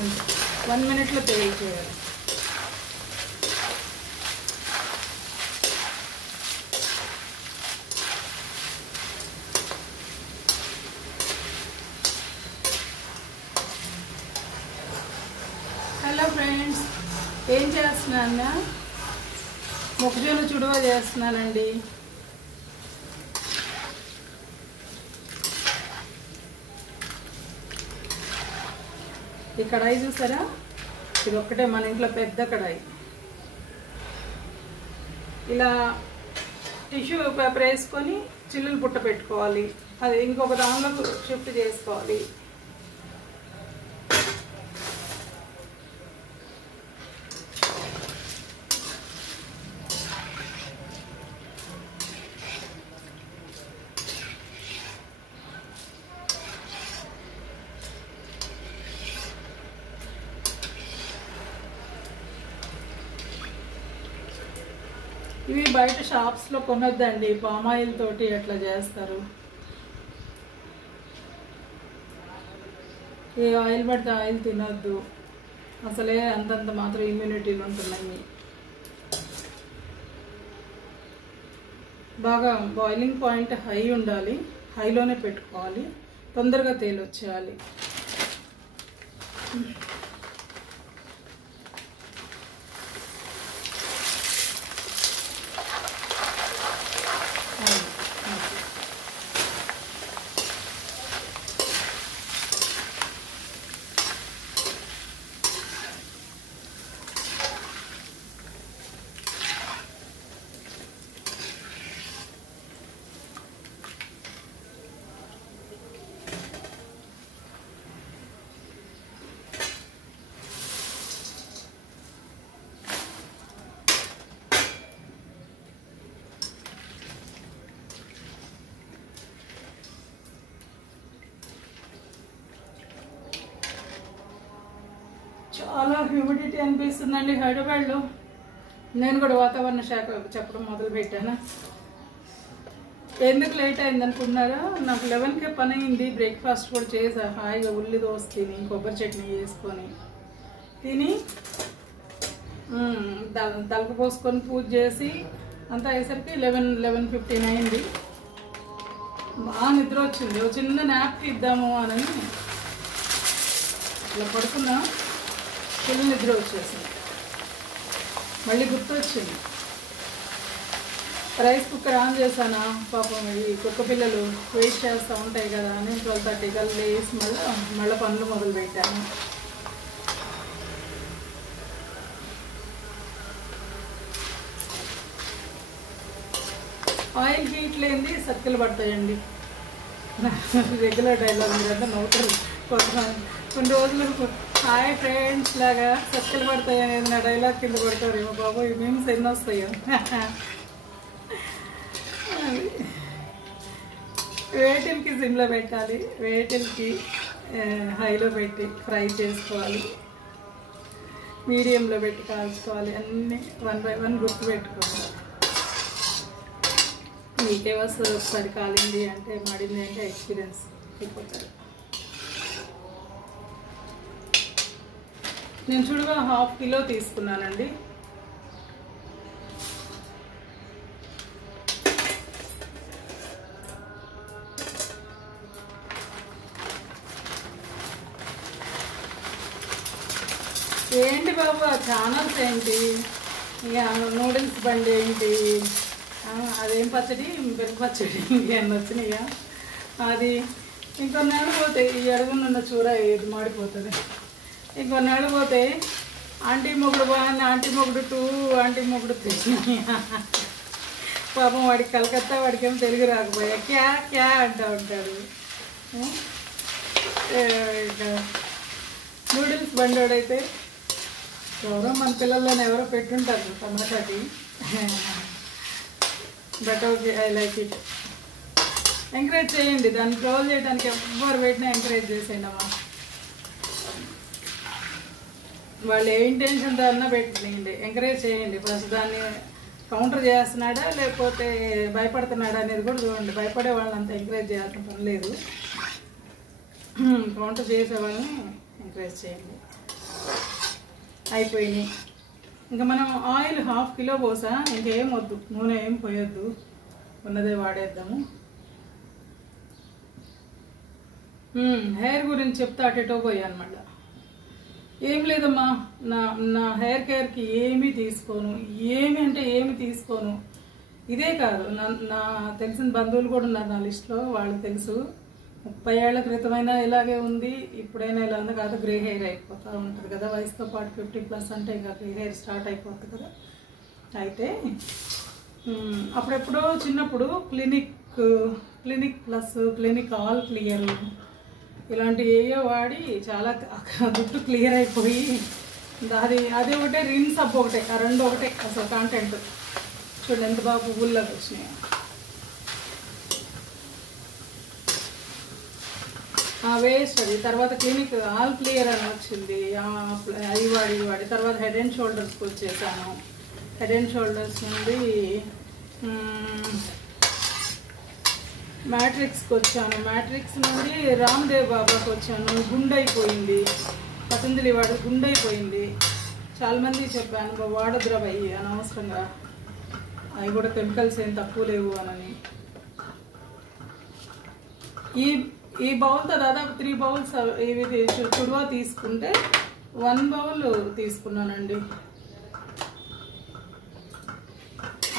అంతే 1 మినిట్లో తేలిచేయాలి. Hello friends, ఏం చేస్తున్నాను? మొక్కజొన్న చుడువ చేస్తున్నానండి. ఈ కడాయి చూసారా? ఇది ఒక్కటే మన ఇంట్లో పెద్ద కడాయి. ఇలా టిష్యూ పేపర్ వేసుకొని చిల్లులు పుట్ట పెట్టుకోవాలి. అది ఇంకొక దానిలో షిఫ్ట్ చేసుకోవాలి. ఇవి బయట షాప్స్లో కొనొద్దండి, పామాయిల్ తోటి అట్లా చేస్తారు. ఏ ఆయిల్ పడితే ఆయిల్ తినొద్దు. అసలే అంతంత మాత్రం ఇమ్యూనిటీలు ఉంటున్నాయి. బాగా బాయిలింగ్ పాయింట్ హై ఉండాలి, హైలోనే పెట్టుకోవాలి. తొందరగా తేలి వచ్చేయాలి. చాలా హ్యూమిడిటీ అనిపిస్తుందండి హైదరాబాద్లో. నేను కూడా వాతావరణ శాఖ చెప్పడం మొదలు పెట్టాను. ఎందుకు లేట్ అయింది అనుకున్నారా? నాకు 11కే పని అయింది. బ్రేక్ఫాస్ట్ కూడా చేసా. హాయిగా ఉల్లి దోశ తిని కొబ్బరి చట్నీ వేసుకొని తిని తలకు పోసుకొని పూజ చేసి అంతా అయ్యేసరికి 11:15 అయింది. బాగా నిద్ర వచ్చింది. ఒక చిన్న నాప్ ఇద్దాము అని ఇలా పడుకున్నా. ఫుల్ నిద్ర వచ్చేసింది. మళ్ళీ గుర్తు వచ్చింది. రైస్ కుక్కర్ ఆన్ చేశానా, పాపం ఈ కుక్క పిల్లలు వెయిట్ చేస్తూ ఉంటాయి కదా అని 12:30 కల్లా వేసి మళ్ళీ పనులు మొదలు పెట్టాను. ఆయిల్ హీట్ లేనిది సర్కిల్ పడతాయండి. రెగ్యులర్ డైలాగ్ మీరంతా నవ్వుతారు. కొన్ని రోజులు హాయ్ ఫ్రెండ్స్ లాగా సర్కిల్ పడతాయి అనేది నా డైలాగ్ కింద పడతారేమో బాబు. ఈ మీమ్స్ ఎన్ని వస్తాయో. వేటిల్కి సిమ్లో పెట్టాలి, వేటిల్కి హైలో పెట్టి ఫ్రై చేసుకోవాలి, మీడియంలో పెట్టి కాల్చుకోవాలి. అన్నీ 1 by 1 గుర్తు పెట్టుకోవాలి. మీకే వస్తుంది ఒకసారి కాలింది అంటే, మడింది అంటే ఎక్స్పీరియన్స్ అయిపోతారు. నేను చూడగా 1/2 కిలో తీసుకున్నానండి. ఏంటి బాబు ఆ ఛానల్స్ ఏంటి, ఇక నూడిల్స్ బండి ఏంటి, అదేం పచ్చడి, మిరప పచ్చడి ఇంకేమన్నా వచ్చినాయా? అది ఇంకొన్నేళ్ళు పోతే ఈ అడుగునున్న చూర ఇది మాడిపోతుంది. ఇంకొన్నేళ్ళు పోతే ఆంటీ మొగుడు 1, ఆంటీ మొగుడు 2, ఆంటీ మొగుడు 3. పాపం వాడికి కలకత్తా, వాడికేమో తెలుగు రాకపోయా క్యా క్యా అంటూ ఉంటాడు. నూడిల్స్ బండోడైతే ఎవరో మన పిల్లల్లోనే ఎవరో పెట్టుంటారు టమాటాకి. But okay, I like it. Encourage చేయండి, దాన్ని ట్రోల్ చేయడానికి ఎవ్వరు పెట్టినా ఎంకరేజ్ చేసేయండి అమ్మా. వాళ్ళు ఏ ఇంటెన్షన్తో అన్నా పెట్టండి, ఎంకరేజ్ చేయండి. ఫస్ట్ దాన్ని కౌంటర్ చేస్తున్నాడా లేకపోతే భయపడుతున్నాడా అనేది కూడా చూడండి. భయపడే వాళ్ళని అంత ఎంకరేజ్ చేయాల్సిన పని లేదు, కౌంటర్ చేసే వాళ్ళని ఎంకరేజ్ చేయండి. అయిపోయినాయి. ఇంకా మనం ఆయిల్ 1/2 కిలో పోసా, ఇంకేం వద్దు, నూనె ఏం పోయొద్దు, ఉన్నదే వాడేద్దాము. హెయిర్ గురించి చెప్తే అటెటో పోయాను మళ్ళీ. ఏం లేదమ్మా, నా హెయిర్ కేర్కి ఏమీ తీసుకోను, ఏమి తీసుకోను. ఇదే కాదు, నా తెలిసిన బంధువులు కూడా ఉన్నారు నా లిస్ట్లో, వాళ్ళకి తెలుసు. 30 ఏళ్ల క్రితమైనా ఇలాగే ఉంది, ఇప్పుడైనా ఇలా ఉంది కాదు. గ్రే హెయిర్ అయిపోతూ ఉంటుంది కదా వయసుతో పాటు, 50+ అంటే ఇంకా గ్రే హెయిర్ స్టార్ట్ అయిపోతుంది కదా. అయితే అప్పుడెప్పుడో చిన్నప్పుడు clinic plus, clinic all clear ఇలాంటి ఏయో వాడి చాలా జుట్టు క్లియర్ అయిపోయి, అది ఒకటే, రిన్ సబ్బు ఒకటే, ఆ రెండు ఒకటే అసలు కాంటెంట్. చూడండి ఎంత బాగా పువ్వుల్లోకి వచ్చినాయి. వేస్ట్ అది. తర్వాత క్లినిక్ ఆల్ క్లియర్ అని వచ్చింది, అది వాడి తర్వాత హెడ్ అండ్ షోల్డర్స్కి వచ్చేసాను. హెడ్ అండ్ షోల్డర్స్ నుండి మ్యాట్రిక్స్కి వచ్చాను. మ్యాట్రిక్స్ నుండి రామ్దేవ్ బాబాకి వచ్చాను. గుండైపోయింది, పతంజలి వాడు గుండైపోయింది. చాలామంది చెప్పాను వాడద్రా అయ్యి అనవసరంగా, అవి కూడా కెమికల్స్ ఏం తక్కువ లేవు అని. ఈ బౌల్తో దాదాపు 3 బౌల్స్ ఇవి చుడువా తీసుకుంటే 1 బౌల్ తీసుకున్నానండి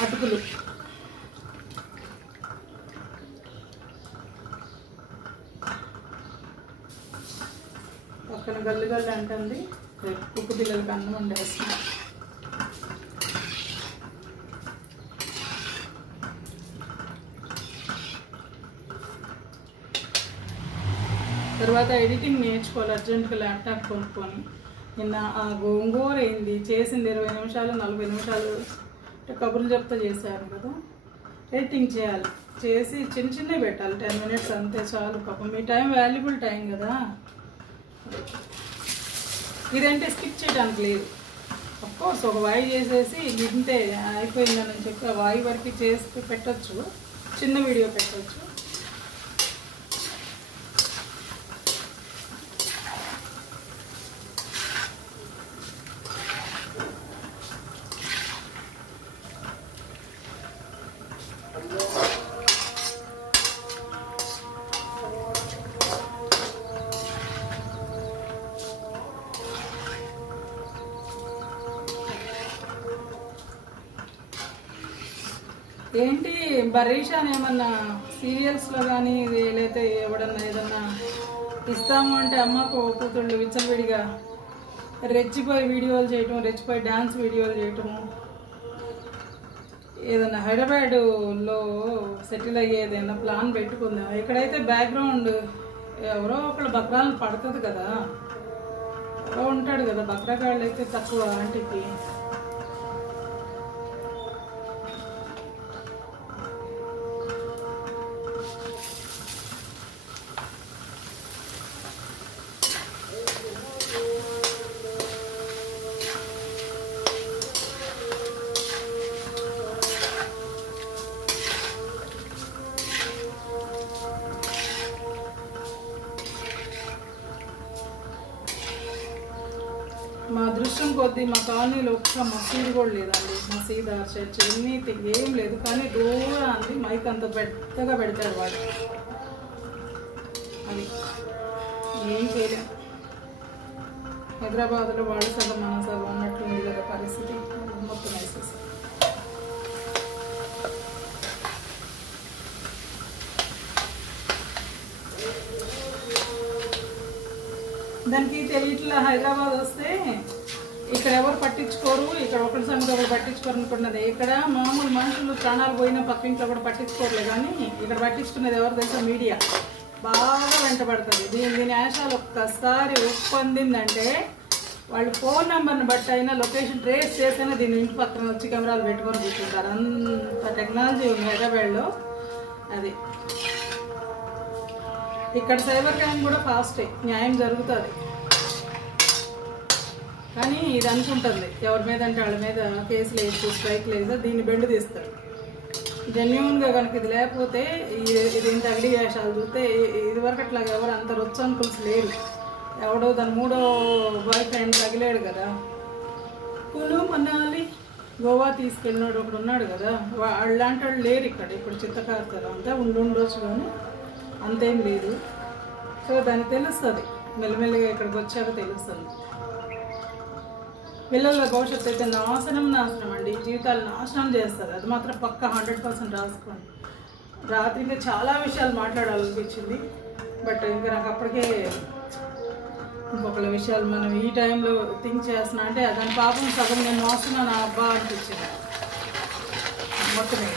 అటుకులు. పక్కన గల్లు అంటుంది, ఉప్పు పిల్లలకి అన్నం వండేస్తున్నాం. తర్వాత ఎడిటింగ్ నేర్చుకోవాలి అర్జెంటుగా, ల్యాప్టాప్ కొనుక్కొని. నిన్న ఆ గోంగూర అయింది, చేసింది 20 నిమిషాలు 40 నిమిషాలు కబుర్లు చెప్తా చేశారు కదా. ఎడిటింగ్ చేయాలి, చేసి చిన్నవి పెట్టాలి, 10 మినిట్స్ అంతే చాలు. పాపం మీ టైం వాల్యుబుల్ టైం కదా. ఇదంటే స్కిప్ చేయడానికి లేదు. అఫ్కోర్స్ ఒక వాయి చేసేసి వింటే అయిపోయిందని చెప్పి ఆ వాయి వరకు చేసి పెట్టచ్చు, చిన్న వీడియో పెట్టచ్చు. ఏంటి బరీషాని ఏమన్నా సీరియల్స్లో కానీ లేకపోతే ఎవడన్నా ఏదన్నా ఇస్తాము అంటే అమ్మకు కూతుళ్ళు విచ్చలవిడిగా రెచ్చిపోయి వీడియోలు చేయటం, రెచ్చిపోయి డ్యాన్స్ వీడియోలు చేయటము. ఏదన్నా హైదరాబాద్లో సెటిల్ అయ్యేదైనా ప్లాన్ పెట్టుకుందాం. ఎక్కడైతే బ్యాక్గ్రౌండ్ ఎవరో ఒకళ్ళు బక్రాలు పడుతుంది కదా, ఎవరో ఉంటాడు కదా బక్రాగాళ్ళు అయితే తక్కువ ఆంటీకి. మా అదృష్టం కొద్దీ మా కాలనీలో ఒక్క మసీదు కూడా లేదండి. మసీదు చర్చ్ ఎనీథింగ్ ఏం లేదు. కానీ దూరాన్ని మైక్ అంత పెద్దగా పెడతాడు వాడు, అది ఏం చేయలేం. హైదరాబాద్లో వాడు సగం మన సగం అన్నట్టు ఉంది కదా పరిస్థితి, మొత్తం వేసేసి. దానికి తెలియట్లా. హైదరాబాద్ వస్తే ఇక్కడ ఎవరు పట్టించుకోరు, ఇక్కడ ఒకరి సంగతి ఒకరు పట్టించుకోరు అనుకున్నది. ఇక్కడ మామూలు మనుషులు ప్రాణాలు పోయినా పక్కింట్లో కూడా పట్టించుకోరలే, కానీ ఇక్కడ పట్టించుకునేది ఎవరు తెలుసా, మీడియా బాగా వెంటబడుతుంది. దీని ఆశాలు ఒక్కసారి ఒప్పందిందంటే వాళ్ళు ఫోన్ నెంబర్ని బట్టి అయినా లొకేషన్ ట్రేస్ చేసైనా దీని ఇంటి పక్కన వచ్చి కెమెరాలు పెట్టుకొని కూర్చుంటారు. అంత టెక్నాలజీ ఉంది హైదరాబాద్లో. అది ఇక్కడ సైబర్ క్రైమ్ కూడా ఫాస్టే, న్యాయం జరుగుతుంది. కానీ ఇది అనుకుంటుంది ఎవరి మీద అంటే వాళ్ళ మీద కేసులు వేసి స్ట్రైక్లు వేసి దీన్ని బెండు తీస్తారు. జెన్యున్గా కనుక ఇది లేకపోతే ఇది ఇంత అగడి వేషాలు చూస్తే ఇదివరకు అట్లాగా ఎవరు అంత రొచ్చు అనుకుల్స్ లేరు. ఎవడో దాని 3వ బాయ్ ఫ్రెండ్ తగిలేడు కదా, కులు మనాలి గోవా తీసుకెళ్ళినాడు ఒకడు ఉన్నాడు కదా, అలాంటి వాళ్ళు లేరు ఇక్కడ. ఇప్పుడు చిత్తకారుతారు అంతా ఉండొచ్చు కానీ అంతేం లేదు. సో దానికి తెలుస్తుంది, మెల్లమెల్లగా ఇక్కడికి వచ్చాక తెలుస్తుంది. పిల్లల భవిష్యత్తు అయితే నాశనం అండి, జీవితాలు నాశనం చేస్తారు. అది మాత్రం పక్కా 100% రాసుకోండి. రాత్రి ఇంకా చాలా విషయాలు మాట్లాడాలనిపించింది, బట్ ఇంకా నాకు అప్పటికే ఇంకొకళ్ళ విషయాలు మనం ఈ టైంలో థింక్ చేస్తున్నా అంటే దాని పాపం సగం నేను మోస్తున్నా నా అబ్బా అనిపించింది మొత్తమే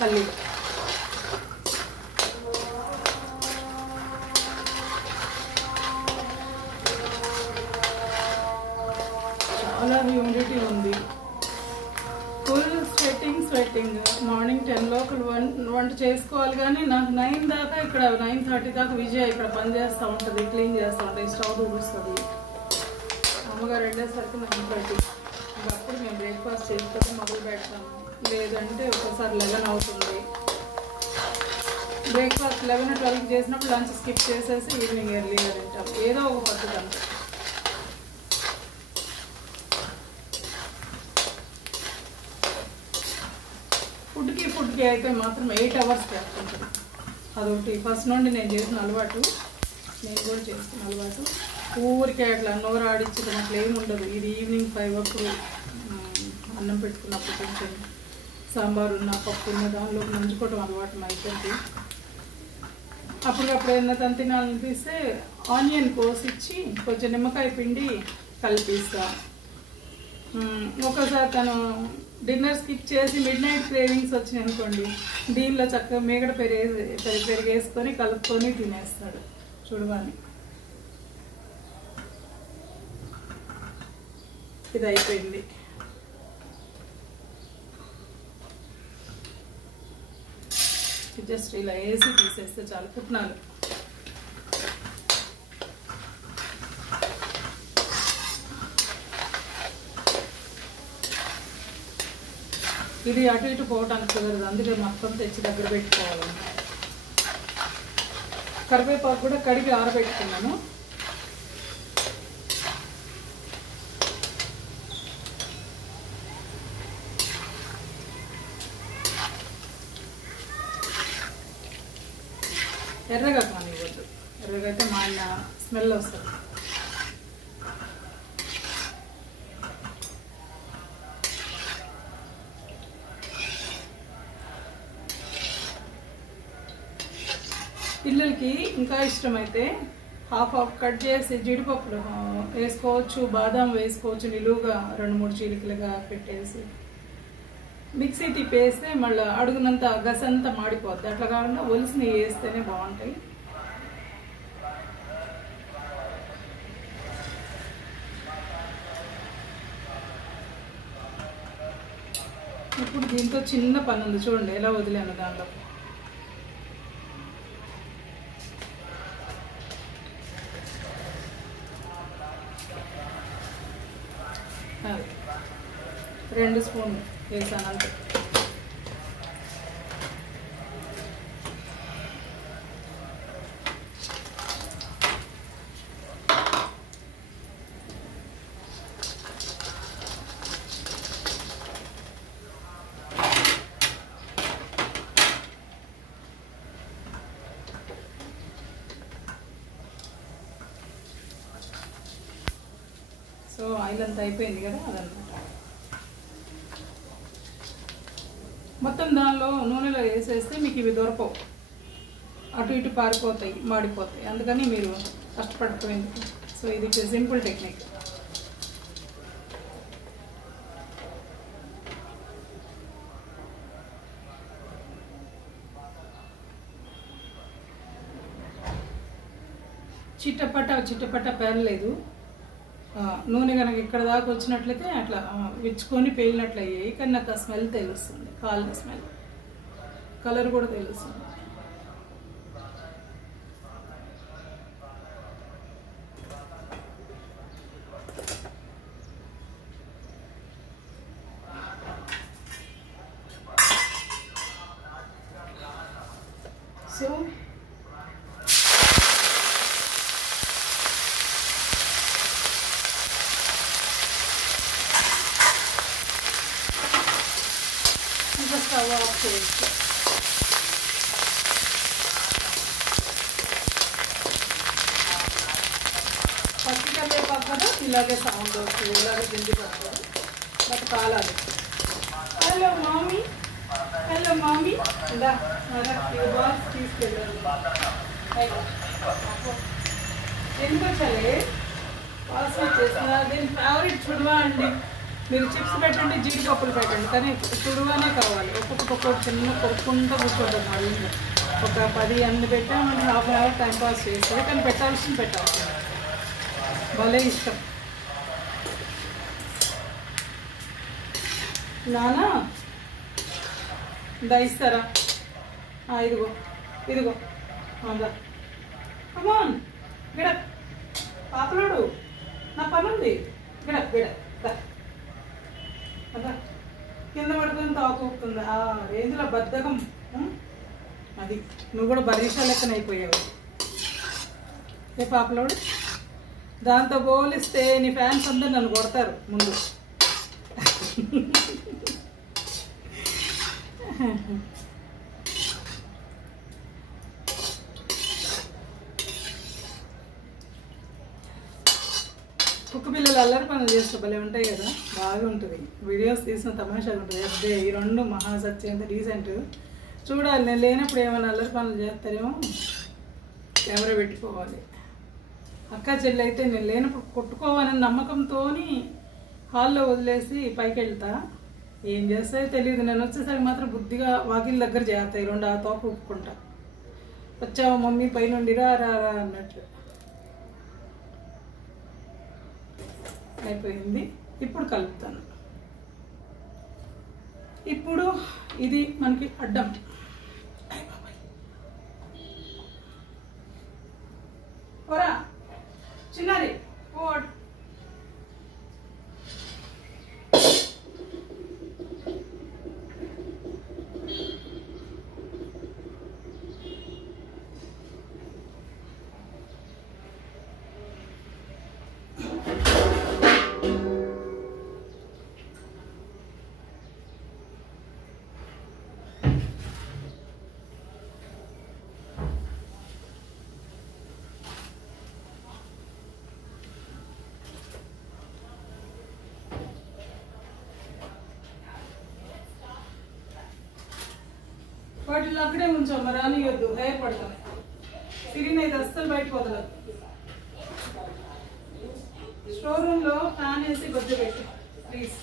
తల్లి. చాలా హ్యూమిడిటీ ఉంది, ఫుల్ స్వెట్టింగ్. మార్నింగ్ 10 లోపల వంట చేసుకోవాలి కానీ నాకు 9 దాకా ఇక్కడ 9:30 దాకా విజయ ఇక్కడ పని చేస్తూ ఉంటుంది, క్లీన్ చేస్తూ ఉంటుంది, స్టవ్ తుడుస్తుంది. అమ్మగారు వెళ్ళేసరికి 9:30. ఇంకా అప్పుడు మేము బ్రేక్ఫాస్ట్ చేసుకొని మొదలు పెడతాము. లేదంటే ఒకసారి 11 అవుతుంది. బ్రేక్ఫాస్ట్ 11-12 చేసినప్పుడు లంచ్ స్కిప్ చేసేసి ఈవినింగ్ ఎర్లీగా తింటాం. ఏదో ఒక పద్ధతి అంతే. ఫుడ్కి అయితే మాత్రం 8 hours పెట్టుకుంటుంది. అదొకటి ఫస్ట్ నుండి నేను చేసిన అలవాటు, నేను కూడా చేస్తున్న అలవాటు. ఊరికే అట్లా నోరు ఆడించి అట్లా ఏమి ఉండదు. ఇది ఈవినింగ్ 5 అప్పుడు అన్నం పెట్టుకున్నప్పుడు కొంచెం సాంబారు ఉన్న పప్పు ఉన్న దానిలో నంచుకోవడం అలవాటు అయిపోయింది. అప్పటికప్పుడు ఏదైనా తినాలనిపిస్తే ఆనియన్ కోసిచ్చి కొంచెం నిమ్మకాయ పిండి కలిపిస్తా. ఒకసారి తను డిన్నర్ స్కిప్ చేసి మిడ్-నైట్ క్రేవింగ్స్ వచ్చినాయి అనుకోండి, దీనిలో చక్కగా మేగడ పెరిగేసుకొని కలుపుకొని తినేస్తాడు. చూడవాని ఇది అయిపోయింది. జస్ట్ ఇలా వేసి తీసేస్తే చాలు. పుట్నాలు ఇది అటు ఇటు పోవడానికి కుదరదు, అందుకే మొత్తం తెచ్చి దగ్గర పెట్టుకోవాలి. కరివేపాకు కూడా కడిగి ఆరబెట్టుకున్నాను. ఎర్రగా కానివ్వద్దు, ఎర్రగా అయితే మా ఆయన స్మెల్ వస్తుంది. పిల్లలకి ఇంకా ఇష్టమైతే హాఫ్ కట్ చేసి జీడిపప్పులు వేసుకోవచ్చు, బాదాం వేసుకోవచ్చు, నిలువుగా 2-3 చీలికలుగా పెట్టేసి మిక్సీ తిప్పేస్తే మళ్ళీ అడుగునంత గసంతా మాడిపోద్ది. అట్లా కాకుండా ఒలిసినవి వేస్తేనే బాగుంటాయి. ఇప్పుడు దీంతో చిన్న పని ఉంది చూడండి, ఎలా వదిలేను దానిలో. అది 2 స్పూన్లు వేసాను అంతే. సో ఆయిల్ అంతా అయిపోయింది కదా, అదనమాట. మొత్తం దానిలో నూనెలో వేసేస్తే మీకు ఇవి దొరకవు, అటు ఇటు పారిపోతాయి, మాడిపోతాయి. అందుకని మీరు కష్టపడిపోయింది. సో ఇది సింపుల్ టెక్నిక్. చిట్టపట్ట పేరలేదు. నూనె కనుక ఇక్కడ దాకా వచ్చినట్లయితే అట్లా విచ్చుకొని పేలినట్లు అయ్యాయి. కానీ నాకు ఆ స్మెల్ తెలుస్తుంది, కాలిన స్మెల్. కలర్ కూడా తెలుస్తుంది. సో స్టవ్ ఆఫ్ చేయొచ్చు. పచ్చి కరివేపాకు కదా ఇలాగే సౌండ్ వస్తుంది, ఇలాగే గిండి పడుతుంది, బట్ కాలాలి. హలో మామీ, హలో మామీ, ఇలా బాల్స్ తీసుకెళ్ళండి. ఎందుకు వచ్చాలి బాల్స్ వచ్చేసిన దీని ఫేవరెట్ చుడువా అండి. మీరు చిప్స్ పెట్టండి, జీడిపప్పులు పెట్టండి, కానీ చుడువానే కావాలి. ఒక్కొక్కటి చిన్న కొట్టుకుంటూ కూర్చోండి. మళ్ళీ ఒక 10 అన్ని పెట్టామంటే half an hour time pass చేస్తుంది, కానీ పెట్టాల్సింది పెట్టాల్సింది. భలే ఇష్టం. నానా ఇస్తారా? ఇదిగో ఇదిగో అందా. కమాన్ గిడ పాపలోడు, నా పని ఉంది. గిడ గిడ అదా, కింద పడుతుంది తాకుతుంది. ఆ రేంజ్లో బద్ధకం. అది నువ్వు కూడా బరీషా లెక్కన అయిపోయావు ఏ పాపలోడు. దాంతో పోలిస్తే నీ ఫ్యాన్స్ అందరు నన్ను కొడతారు ముందు. కుక్క పిల్లలు అల్లరి పనులు చేస్తే భలే ఉంటాయి కదా, బాగుంటుంది. వీడియోస్ తీసిన తమాషాగా ఉంటుంది. అదే ఈ 2 మహాసత్యంత రీసెంట్ చూడాలి. నేను లేనప్పుడు ఏమైనా అల్లరి పనులు చేస్తారేమో, కెమెరా పెట్టుకోవాలి. అక్క చెల్లి అయితే నేను లేనప్పుడు కొట్టుకోవాలని నమ్మకంతో హాల్లో వదిలేసి పైకి వెళ్తా. ఏం చేస్తాయో తెలియదు. నేను వచ్చేసరికి మాత్రం బుద్ధిగా వాకిల్ దగ్గర చేస్తాయి. 2 తోక ఊపుకుంటా. వచ్చావా మమ్మీ పైనుండి రా రా రా అన్నట్లు. అయిపోయింది. ఇప్పుడు కలుపుతాను. ఇప్పుడు ఇది మనకి అడ్డం. ఓరా చిన్నారి ఓడ్. వాటిని అక్కడే ఉంచాము, రానియొద్దు, హెయిర్ పడుతుంది. సిరిన్ అయితే అస్సలు బయటకు వదలదు. స్టోర్ రూమ్లో ఫ్యాన్ వేసి గొజ్జు పెట్టు ప్లీజ్.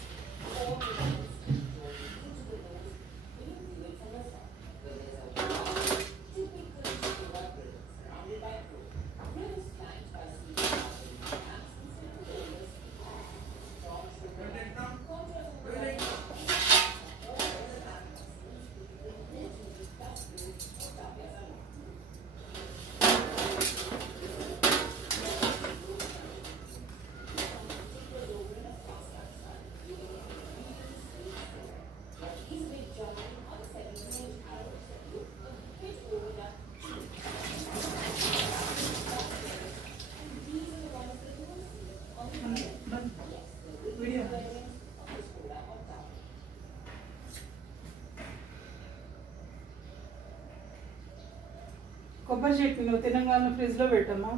కొబ్బరి చట్నీ నువ్వు తినగానే ఫ్రిడ్జ్లో పెట్టమ్మా.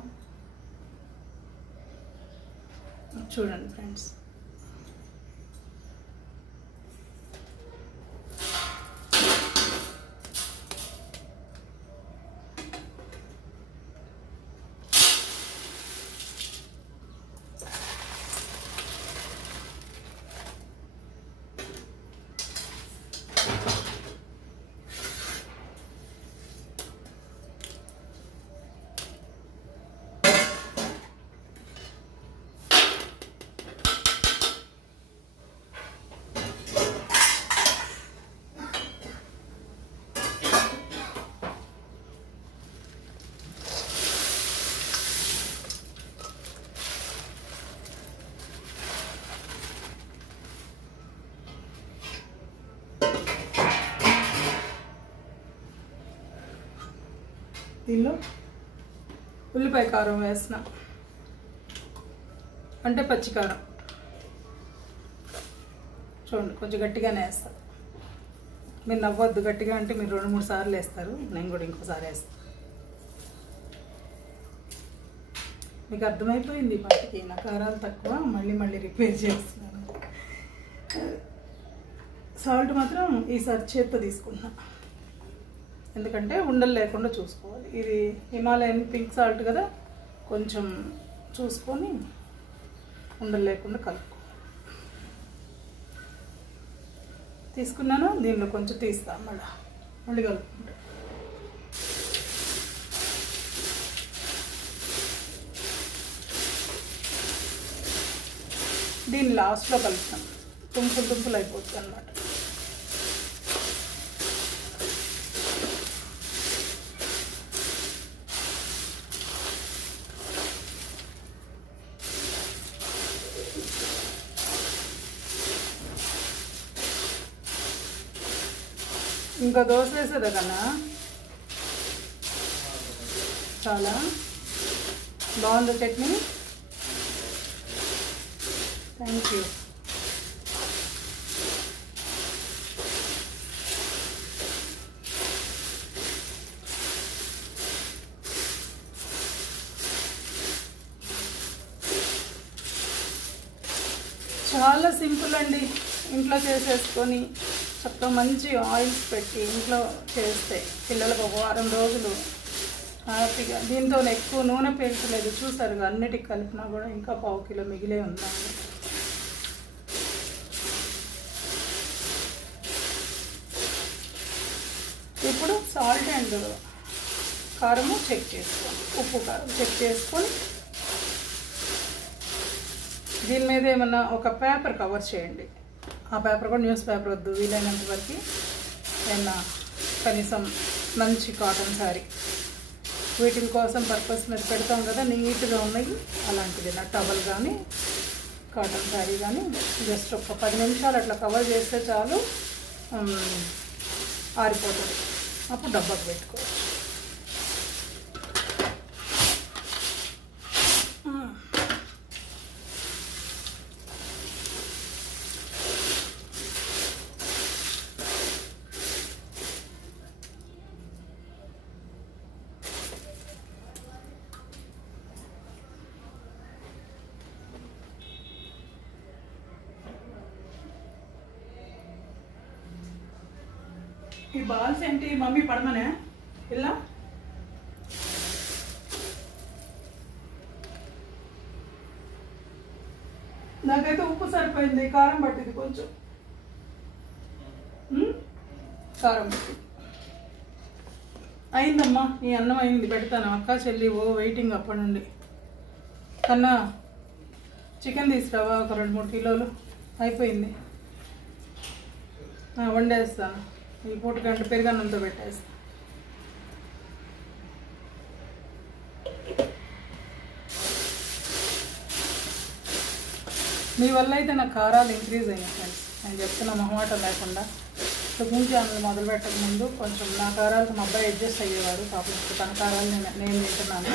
చూడండి ఫ్రెండ్స్, దీనిలో ఉల్లిపాయ కారం వేస్తున్నా, అంటే పచ్చికారం. చూడండి కొంచెం గట్టిగానే వేస్తా. మీరు నవ్వొద్దు, గట్టిగా అంటే మీరు 2-3 సార్లు వేస్తారు, నేను కూడా ఇంకోసారి వేస్తాను. మీకు అర్థమైపోయింది వాటికి నా కారాలు తక్కువ, మళ్ళీ రిపేర్ చేస్తున్నాను. సాల్ట్ మాత్రం ఈసారి చేత్తో తీసుకుంటున్నా, ఎందుకంటే ఉండలు లేకుండా చూసుకోవాలి. ఇది హిమాలయన్ పింక్ సాల్ట్ కదా, కొంచెం చూసుకొని ఉండలు లేకుండా కలుపుకో. తీసుకున్నాను, దీనిలో కొంచెం తీస్తాను, మళ్ళీ కలుపుకుంటా. దీన్ని లాస్ట్లో కలుపుతాం, తుంపులు అయిపోతుంది అన్నమాట. ఇంకా దోశ వేసేదా కన్నా చాలా బాగుంది చట్నీ. Thank you. చాలా సింపుల్ అండి, ఇంట్లో చేసేసుకొని చక్కగా మంచి ఆయిల్స్ పెట్టి ఇంట్లో చేస్తే పిల్లలకు ఒక వారం రోజులు హ్యాపీగా. దీంతో ఎక్కువ నూనె పీల్చలేదు, చూసారు అన్నిటికి కలిపినా కూడా ఇంకా 1/2 కిలో మిగిలే ఉందండి. ఇప్పుడు సాల్ట్ అండ్ కారము చెక్ చేసుకోండి, ఉప్పు కారం చెక్ చేసుకొని దీని మీద ఏమన్నా ఒక పేపర్ కవర్ చేయండి. ఆ పేపర్ కూడా న్యూస్ పేపర్ వద్దు, వీలైనంత వరకు ఏమన్నా కనీసం మంచి కాటన్ శారీ వీటి కోసం పర్పస్ మీద పెడతాం కదా, నీట్గా ఉన్నాయి అలాంటిది నా టవల్ కానీ కాటన్ శారీ కానీ జస్ట్ ఒక 10 నిమిషాలు అట్లా కవర్ చేస్తే చాలు, ఆరిపోతుంది. అప్పుడు డబ్బాకు పెట్టుకోవచ్చు. ఈ బాల్స్ ఏంటి మమ్మీ పడమనే ఇలా? నాకైతే ఉప్పు సరిపోయింది, కారం పట్టింది కొంచెం, కారం పట్టింది. అయిందమ్మా, ఈ అన్నం అయింది, పెడతాను. అక్క చెల్లి వెయిటింగ్ అప్పటి నుండి. కన్నా చికెన్ తీసుకురావా ఒక 2-3 కిలోలు, అయిపోయింది. వండేస్తాను, ఈ పూట గంట పెరుగన్నంతో పెట్టేస్తాను. మీ వల్ల అయితే నా కారాలు ఇంక్రీజ్ అయినాయి ఫ్రెండ్స్, నేను చెప్తున్నా మొహమాటం లేకుండా. కుకింగ్ ఛానల్ మొదలు పెట్టక ముందు కొంచెం నా కారాలకు మా అబ్బాయి అడ్జస్ట్ అయ్యేవాడు, పాపం తన కారాలు నేను తింటున్నాను.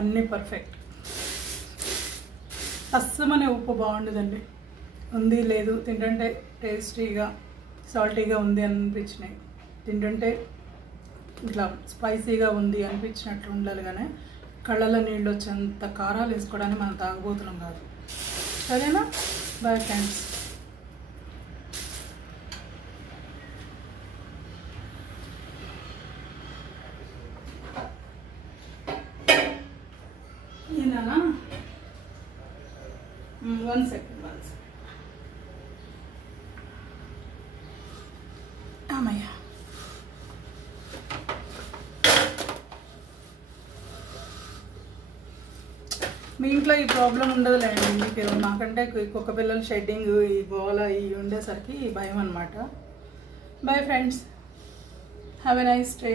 అన్నీ పర్ఫెక్ట్. అస్సమనే ఉప్పు బాగుండదండి, ఉంది లేదు, తింటుంటే టేస్టీగా సాల్టీగా ఉంది అనిపించినాయి, తింటుంటే ఇట్లా స్పైసీగా ఉంది అనిపించినట్లు ఉండాలి. కానీ కళ్ళలో నీళ్ళు వచ్చేంత కారాలు వేసుకోవడానికి మనం తాగబోతున్నాం కాదు. సరేనా? Bye friends. ఏనా 1 second. అమ్మయ్య, మీ ఇంట్లో ఈ ప్రాబ్లం ఉండదులేండి. మీకు మాకంటే కుక్క పిల్లల షెడ్డింగ్ ఈ గోల ఇవి ఉండేసరికి భయం అనమాట. Bye friends, have a nice day.